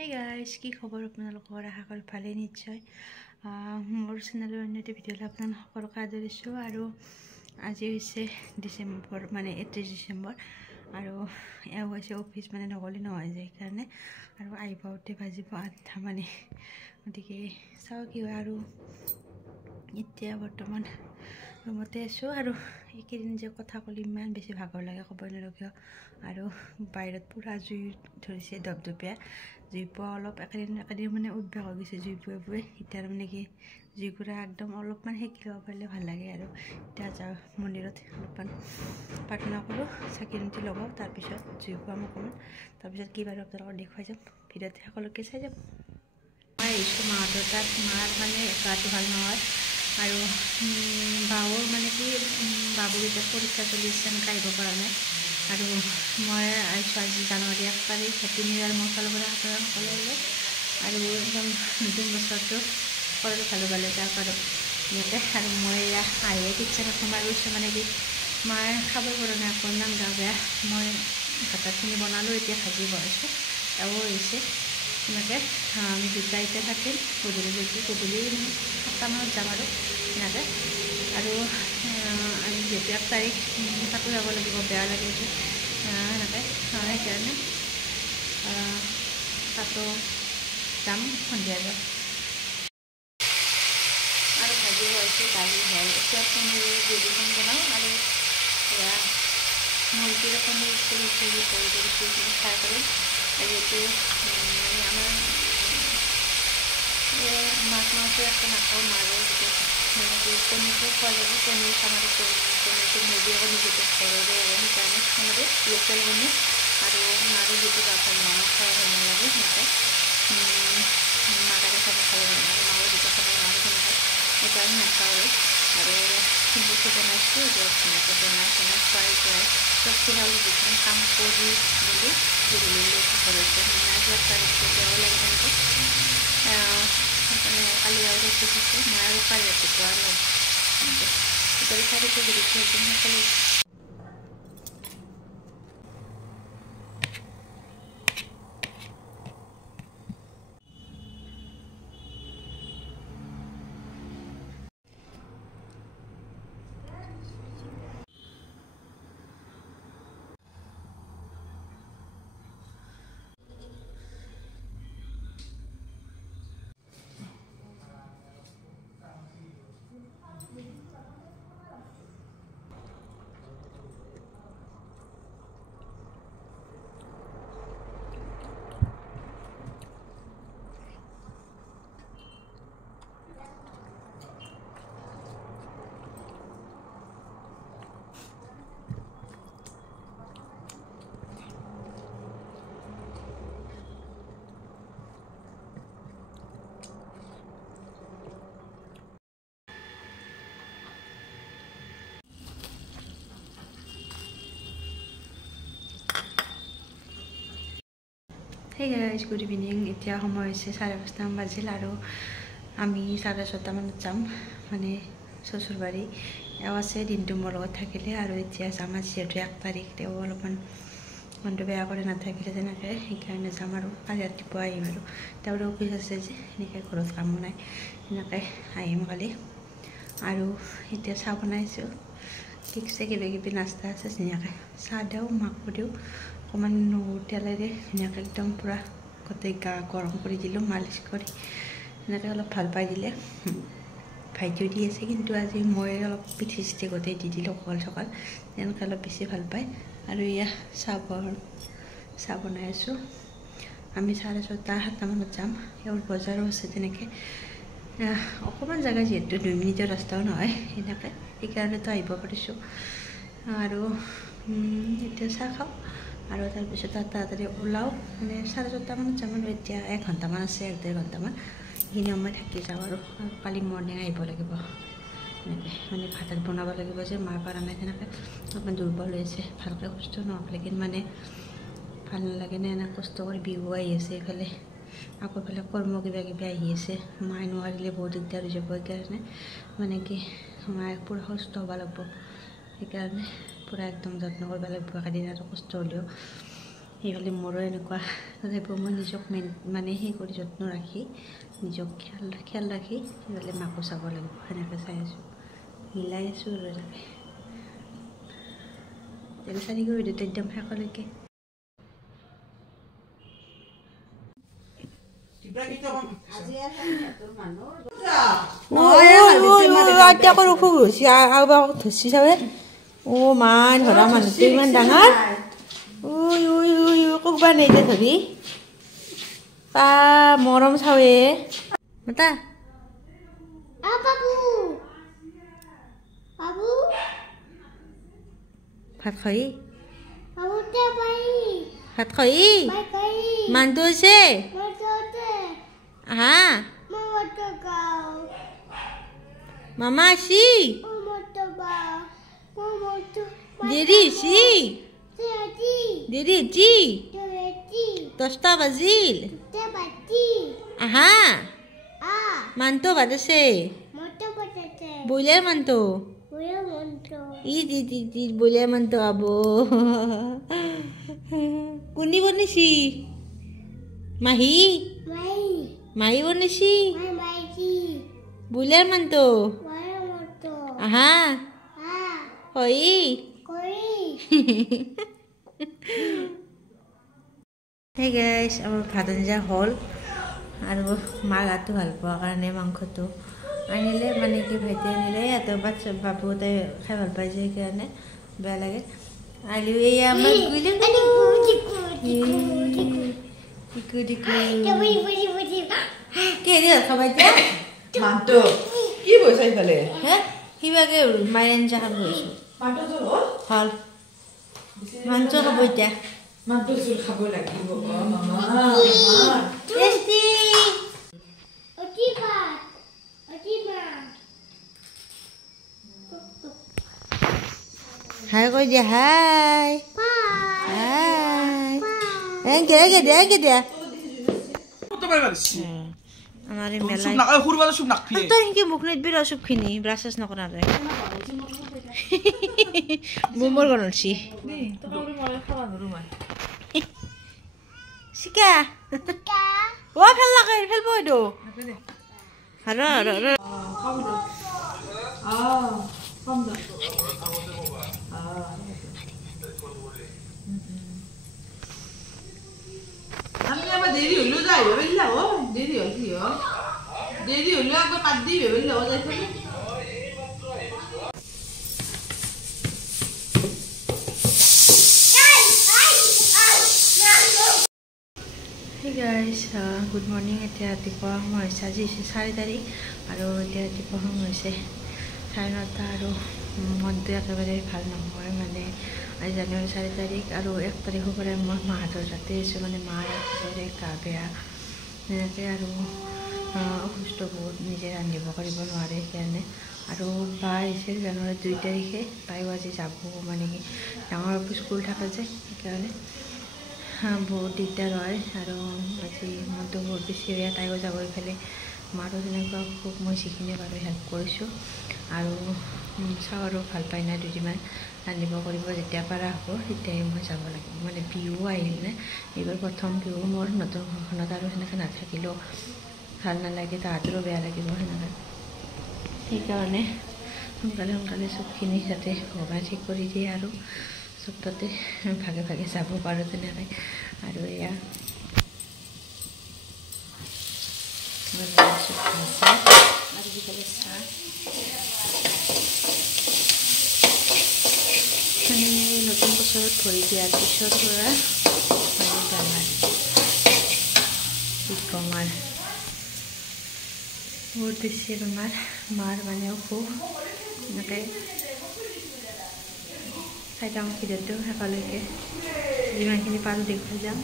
Hey guys, কি খবৰ আপোনালোকৰ আশা কৰো ভালে নিশ্চয় মোৰ চেনেলৰ অন্যটো ভিডিঅ'লৈ আপোনালোকক আদৰিছোঁ আৰু আজি হৈছে ডিসেম্বৰ মানে 31 ডিসেম্বৰ আৰু এয়া হৈছে অফিস মানে নগলি নহয় যে কাৰণে আৰু আই পাওঁতে বাজিব 8টা মানে গতিকে চাও কি হয় আৰু এতিয়া বৰ্তমান ৰুমতে আছো আৰু এইকেইদিন যে কথা কলি ইমান বেছি ভাগৰ লাগে ক'ব নলগীয়া আৰু বাহিৰত পুৰা জুই ধৰিছে দপদপীয়া জুই পোৱা অলপ একেদিন মানে অভ্যাস হৈ গৈছে জুই পুৱে এতিয়া মানে কি জুই পুৰা একদম অলপমান সেকি ল'ব পাৰিলে ভাল লাগে আৰু এতিয়া যাওঁ মন্দিৰত অলপমান প্ৰাৰ্থনা কৰোঁ চাকি বন্তি লগাওঁ তাৰপিছত জুই পুৱাম অকণমান তাৰপিছত কি বাৰু আপোনালোকক দেখুৱাই যাম ভিডিঅ'ত সকলোকে চাই যাম মই আহিছোঁ মাহঁতৰ তাত মাৰ মানে গাটো ভাল নহয় আৰু বাবুৰ মানে কি বাবুৰ এতিয়া পৰীক্ষা চলি আছে এনেকৈ আহিব পৰা নাই আৰু মই আহিছোঁ আজি জানুৱাৰী 1 তাৰিখ হেপী নিউ ইয়াৰ মোৰ ফালৰ পৰা সকলোলৈ আৰু একদম নতুন বছৰটো সকলোৰে ভালে যাওক আৰু এনেকৈ আৰু মই এয়া আহিয়ে কিটচেনত সোমাই গৈছোঁ মানে কি মাৰ খাব পৰা নাই অকণমান গা বেয়া মই ভাতখিনি বনালোঁ এতিয়া ভাজি বনাইছোঁ আৰু হৈছে এনেকৈ আমি দুটা এতিয়া থাকিম গধূলি 7টামানত যাম আৰু এনেকৈ আৰু আজি যিহেতু 1 তাৰিখ তাতো যাব লাগিব বেয়া লাগে যে এনেকৈ সেইকাৰণে তাতো যাম সন্ধিয়া যাম আৰু ভাজি হৈছে দালি হ'ল এতিয়া পনীৰ গ্ৰেভিখন বনাওঁ আৰু এয়া মুৰ্গীৰ পনীৰ কৰি খাই কৰিম যিহেতু মানে আমাৰ মাছ মাংস একটা নাখাওঁ মাৰোঁ গোটেই মানে কি পনীৰটো খোৱা যাব পনীৰ খানাটো পনীৰটো মুৰ্গী আকৌ নিজেতো ঘৰৰে আৰু সেইকাৰণে খানাটো লোকেল পনীৰ আৰু মাৰো যিটো গাখৰ মাও খাই ভাল নালাগে সেনেকৈ মাকাৰে খাব ভাল নালাগে মাও যিটো খাব মাৰো সেনেকৈ সেইকাৰণে নাখাওঁ আৰু চিম্পুলটো বনাইছোঁ য'ত সেনেকৈ বনাই ফ্ৰাই চবখিনি অলপ যিখিনি কাম কৰি মেলি গধূলিলৈ ঘৰতে মানে আজি 1 তাৰিখটো বেয়াও লাগে তেনেকৈ সেইকাৰণে কালি আৰু ৰাখিছোঁ মই আৰু কালি ৰাতিপুৱা আৰু এতিয়া খাইছোঁ যদি সকলো Hey guys, good evening. এতিয়া সময় হৈছে 5:30 বাজিল আৰু আমি 6:30 মানত যাম মানে শ্বশুৰবাৰী এওঁ আছে দিনটো মোৰ লগত থাকিলে আৰু এতিয়া যাম যিহেতু 1 তাৰিখ তেওঁ অলপমান মনটো বেয়া কৰি নাথাকিলে তেনেকৈ সেইকাৰণে যাম আৰু কালি ৰাতিপুৱা আহিম আৰু তেওঁৰ অফিচ আছে যে এনেকৈ ঘৰত কামো নাই এনেকৈ আহিম কালি আৰু এতিয়া চাহ বনাইছোঁ ঠিকছে কিবাকিবি নাস্তা আছে ধুনীয়াকৈ চাহ দিওঁ মাকো দিওঁ অকণমান নহৰু তেলেৰে ধুনীয়াকৈ একদম পূৰা গোটেই গা গৰম কৰি দিলোঁ মালিচ কৰি এনেকৈ অলপ ভাল পাই দিলে ভাইটিও দি আছে কিন্তু আজি মই অলপ পিঠি চিঠি গোটেই দি দিলোঁ সকাল তেনেকৈ অলপ বেছি ভাল পায় আৰু এয়া চাহ বনাই আছোঁ আমি 6:30-7টা মানত যাম এওঁৰ বজাৰো আছে তেনেকৈ অকণমান জেগা যিহেতু 2 মিনিটৰ ৰাস্তাও নহয় এনেকৈ সেইকাৰণেতো আহিব পাৰিছোঁ আৰু এতিয়া চাহ খাওঁ আৰু তাৰপিছত তাড়াতাড়ি ওলাওঁ মানে 4:30 মানত যাম আৰু এতিয়া 1 ঘণ্টামান আছে 1-1.5 ঘণ্টামান সেইখিনি সময় থাকি যাওঁ আৰু কালি মৰ্ণিং আহিব লাগিব এনেকৈ মানে ভাত বনাব লাগিব যে মাৰ পৰা নাই তেনেকৈ অকণমান দুৰ্বল হৈ আছে ভালকৈ সুস্থ নহ'লে কিন্তু মানে ভাল নালাগে নে এনে কষ্ট কৰি বিহু আহি আছে এইফালে আকৌ এইফালে কৰ্ম কিবাকিবি আহি আছে মায়ে নোৱাৰিলে বহুত দিগদাৰ হৈ যাব সেইকাৰণে মানে কি মায়ে পূৰা সুস্থ হ'ব লাগিব সেইকাৰণে পূৰা একদম যত্ন কৰিব লাগিব একেদিন আৰু কষ্ট হ'লেও সেইফালে মোৰো এনেকুৱা তথাপিও মই নিজক মানে সেই কৰি যত্ন ৰাখি নিজক খেয়াল ৰাখি সেইফালে মাকো চাব লাগিব সেনেকৈ চাই আছোঁ মিলাই আছোঁ আৰু এনেকৈ চাই থাকিব ভিডিঅ'টো একদম শেষলৈকে মা ধৰা মানুহটো ইমান ডাঙৰ ক'বা নাই এতিয়া ধৰি তা মৰম চাৱে মতা ভাত খাই ভাত খাই মানটো হৈছে আহা মামা আসি দেরি জি 10টা বাজিল আহা মানটো ভাত আছে বইলার মানটো ই বইলার মানটো আবো কোনি বনিছি মাহি মাহি বনিছি বইলার মানটো আহা হই Hey guys, our ভাত আঞ্জা হল আৰু মা গাটো ভাল পোৱাৰ কাৰণে মাংসটো আনিলে মানে কি ভাইটি আনিলে ইয়াতে বাচ্চা বাবুতে খাই ভাল পাই যে সেইকাৰণে বেয়া লাগে আৰু এই আমাৰ গুলি কি ৰে খাবাই দিয়া মানটো কি বইছা ইফালে হে কিবাকে মাই আঞ্জা খাব গৈছো মানটো তো হল মানটো খাব দিয়া মানটো জুল খাব লাগিব মামা টেস্টি অটিবা হাই কই দিয়া হাই হাই গে দিয়া কত বাই বালছি আমারে মেলা সুপ না খুরবালা সুপ নাক ফিয়ে তো কি মুখ নিত বিরা সুপ খিনি ব্রাশাস না করা রে বুমর গনলছি তো আমি মরে খাওয়া রুমাই শিকা ও ফেল লাগে ফেল বইদো হারা খাও দো কম দো আমি আবার দেরি হলো যাই বেলা ও দেরি হলো একবার কাট দিবে বেলা ও যাইতে Hey guys, good morning. It's Atipa. My saji is 4 tarik. Aro it's Atipa. My say 9:30. Aro monday ekebare bhal nohoy mane aaj January 4 tarik. Aro 1 tarik hopore moi mahator jate ese mane ma ekebare ka beya. Nete aro অসুস্থ বহুত নিজে ৰান্ধিব কৰিব নোৱাৰে সেইকাৰণে আৰু বা আহিছিল জানুৱাৰী 2 তাৰিখে তাইও আজি যাব মানে কি ডাঙৰ স্কুল থাকে যে সেইকাৰণে বহুত দিগদাৰ হয় আৰু আজি মনটো বহুত বেছি বেয়া তাইও যাব ইফালে মাৰো তেনেকুৱা খুব মই যিখিনি পাৰোঁ হেল্প কৰিছোঁ আৰু চাওঁ আৰু ভাল পাই নাই দুদিনমান ৰান্ধিব কৰিব যেতিয়া পাৰা হ'ব তেতিয়াই মই যাব লাগিব মানে বিহু আহিল নে এইবাৰ প্ৰথম বিহু মোৰ নতুন ঘৰখনত আৰু সেনেকৈ নাথাকিলেও ভাল নালাগে তাহাঁতৰো বেয়া লাগিব সেনেকৈ সেইকাৰণে সোনকালে চবখিনি যাতে ভগৱানে ঠিক কৰি দিয়ে আৰু চব তাতে ভাগে ভাগে যাব পাৰোঁ তেনেকৈ আৰু এয়া আৰু যিফালে চাহ নতুন বছৰত ভৰি দিয়াৰ পিছৰ পৰা বেমাৰ কি ক'ম আৰু বহুত বেছি বেমাৰ মাৰ মানে অসুখ এনেকৈ চাই যাওঁ ভিডিঅ'টো শেষলৈকে যিমানখিনি পাৰোঁ দেখুৱাই যাম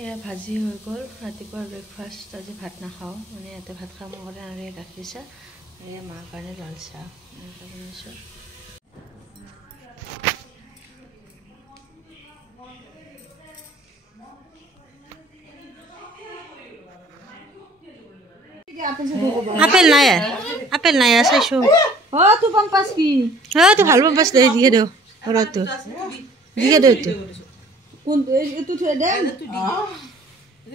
এয়া ভাজি হৈ গ'ল ৰাতিপুৱাৰ ব্ৰেকফাষ্ট আজি ভাত নাখাওঁ মানে ইয়াতে ভাত খাব কাৰণে আৰু গাখীৰ চাহ আৰু এয়া মাৰ কাৰণে লাল চাহ এনেকৈ বনাইছোঁ আপেল নাই চাইছো তো ভাল পাম পাছ দিয়ে দিও ঘৰতো দিকে দিও কোনটো এইটো থৈ দে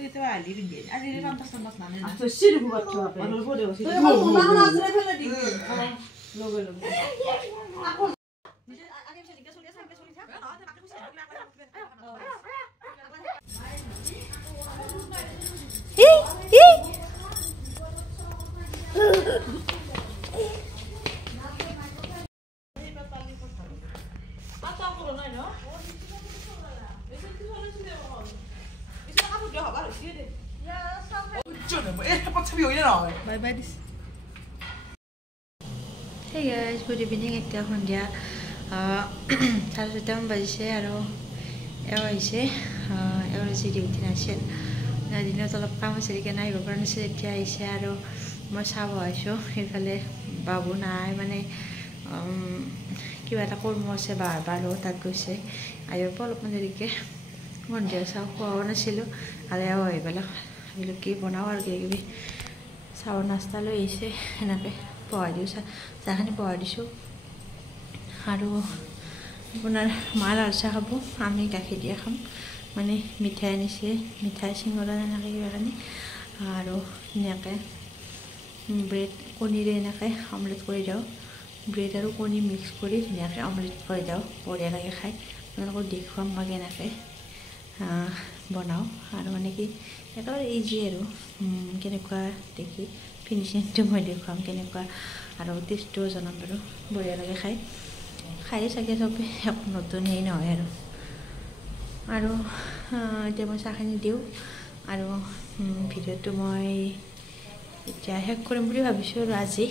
itu ali bingin ali ini rampas rampas mana তো সির বুবাত থোৱা পে kalau boleh তো এখন মোবাইল আছে ফেলে দি logo আকৌ bye bye this Hey guys, good evening. এতিয়া সন্ধিয়া 4:30 বাজিছে আৰু এওঁ আহিছে এওঁ আজি ডিউটি নাছিল দিনত অলপ কাম আছিল সেইকাৰণে আহিব পৰা নাছিল এতিয়া আহিছে আৰু মই চাব আহিছোঁ সেইফালে বাবু নাই মানে কিবা এটা কৰ্ম আছে বাৰু তাত গৈছে আহিব অলপমান দেৰিকৈ সন্ধিয়া চাহ খোৱাও নাছিলোঁ আৰু এওঁ আহি পেলাই ভাবিলোঁ কি বনাওঁ আৰু কিবাকিবি চাহ নাস্তা লৈ আহিছে সেনেকৈ পঢ়াই দিওঁ চাহখিনি পঢ়াই দিছোঁ আৰু আপোনাৰ মা লাল চাহ খাব আমি গাখীৰ দিয়া খাম মানে মিঠাই আনিছে মিঠাই চিঙৰা এনেকৈ কিবা কানি আৰু ধুনীয়াকৈ ব্ৰেড কণীৰে এনেকৈ অমলেট কৰি দিওঁ ব্ৰেড আৰু কণী মিক্স কৰি ধুনীয়াকৈ অমলেট কৰি দিওঁ বঢ়িয়া লাগে খাই আপোনালোকক দেখুৱাম মই কেনেকৈ বনাওঁ আৰু মানে কি একেবাৰে ইজি আৰু কেনেকুৱা দেখি ফিনিচিংটো মই দেখুৱাম কেনেকুৱা আৰু টেষ্টটোও জনাম বাৰু বঢ়িয়া লাগে খাই চাগে চবে একো নতুন হেৰি নহয় আৰু এতিয়া মই চাহখিনি দিওঁ আৰু ভিডিঅ'টো মই এতিয়া শেষ কৰিম বুলি ভাবিছোঁ আৰু আজি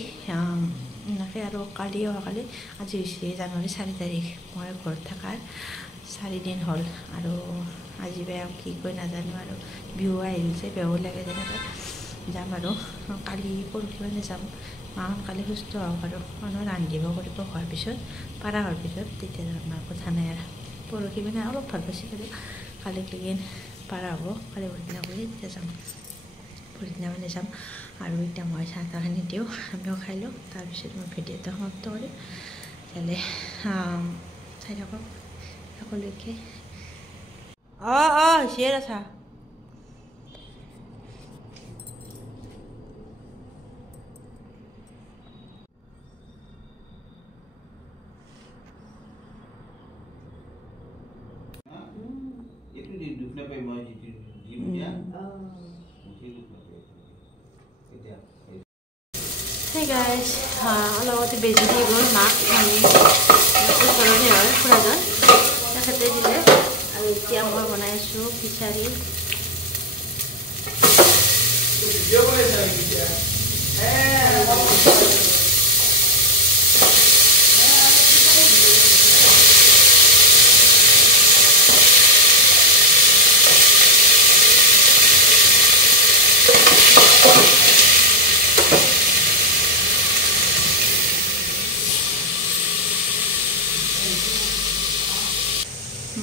এনেকৈ আৰু অহাকালি আজি হৈছে জানুৱাৰী 4 তাৰিখ মই ঘৰত থকাৰ 4 দিন হ'ল আৰু আজি বেয়া কি কয় নাজানো আৰু বিহু আহিল যে বেয়াও লাগে যেনেকৈ যাম আৰু কালি পৰহি মানে যাম মা সোনকালে সুস্থ হওক আৰু মানুহ ৰান্ধিব কৰিব হোৱাৰ পিছত পাৰা হোৱাৰ পিছত তেতিয়া আমাৰ কথা নাই আৰু পৰহি মানে অলপ ভাল পাইছে আৰু কালিলৈকে পাৰা হ'ব কালি পৰহিদিনা কৰি তেতিয়া যাম পৰহিদিনা মানে যাম আৰু এতিয়া মই চাহ তাহখিনি দিওঁ আমিও খাই লওঁ তাৰপিছত মই ভিডিঅ'টো সমাপ্ত কৰিম তেতিয়াহ'লে চাই থাকক সকলোকে হৈছে আছা itu di duduknya pakai baju di ya Hey guys, লগতে বেজি দি গ'ল মাক মানে ওচৰতে হয় খুৰাজন তেখেতে দিলে আৰু এতিয়া মই বনাই আছোঁ খিচাৰী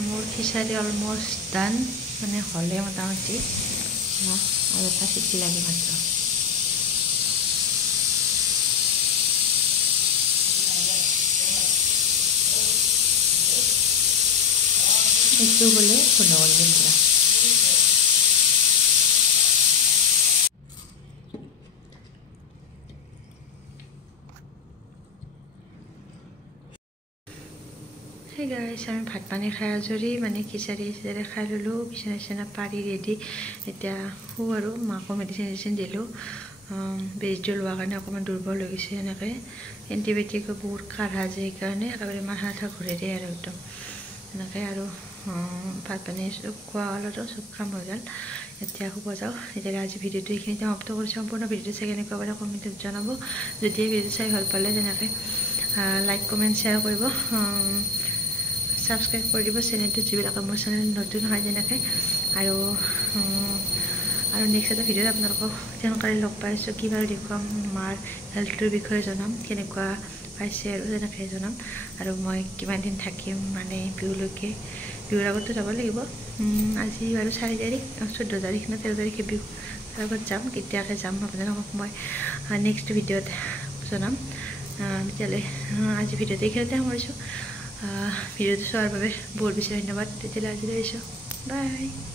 মোৰ খিচাৰী অলমষ্ট ডান মানে হ'লে মোটামুটি আৰু এটা চিটি লাগে মাত্ৰ এইটো হ'লে বনাব দিম পুৰা Hey guys, আমি ভাত পানী খাই আজৰি মানে খিচাৰী খাই ল'লোঁ বিচনা পাৰি ৰেডি এতিয়া শু আৰু মাকো মেডিচিন দিলোঁ বেজটো লোৱাৰ কাৰণে অকণমান দুৰ্বল হৈ গৈছে এনেকৈ এণ্টিবায়'টিকো বহুত কাঢ়া যে সেইকাৰণে একেবাৰে মাথা ঘূৰাই দিয়ে আৰু একদম এনেকৈ আৰু ভাত পানী চব খোৱা হ'লেতো চব কাম হৈ গ'ল এতিয়া শুব যাওঁ এতিয়া আজি ভিডিঅ'টো এইখিনিতে সমাপ্ত কৰিছোঁ সম্পূৰ্ণ ভিডিঅ'টো চাই কেনেকুৱা পালে কমেণ্টত জনাব যদি ভিডিঅ'টো চাই ভাল পালে তেনেকৈ লাইক কমেণ্ট শ্বেয়াৰ কৰিব সাবস্ক্ৰাইব কৰে দিব চ্যানেলটো যিবিলাকে মোৰ চেনেল নতুন হয় যেনেকৈ আৰু নেক্সট এটা ভিডিঅ'ত আপোনালোকক জানকাৰী লগ পাইছোঁ কি বাৰু দেখুৱাম মাৰ হেল্থটোৰ বিষয়ে জনাম কেনেকুৱা পাইছে আৰু তেনেকৈ জনাম আৰু মই কিমান দিন থাকিম মানে বিহুলৈকে বিহুৰ আগতো যাব লাগিব আজি বাৰু 4 তাৰিখ 14 তাৰিখ না 13 তাৰিখে বিহু তাৰ আগত যাম কেতিয়াকৈ যাম আপোনালোকক মই নেক্সট ভিডিঅ'ত জনাম তেতিয়াহ'লে আজি ভিডিঅ'টো এইখিনিতে সামৰিছোঁ ভিডিঅ'টো চোৱাৰ বাবে বহুত বেছি ধন্যবাদ তেতিয়াহ'লে আজিলৈ আহিছোঁ বাই।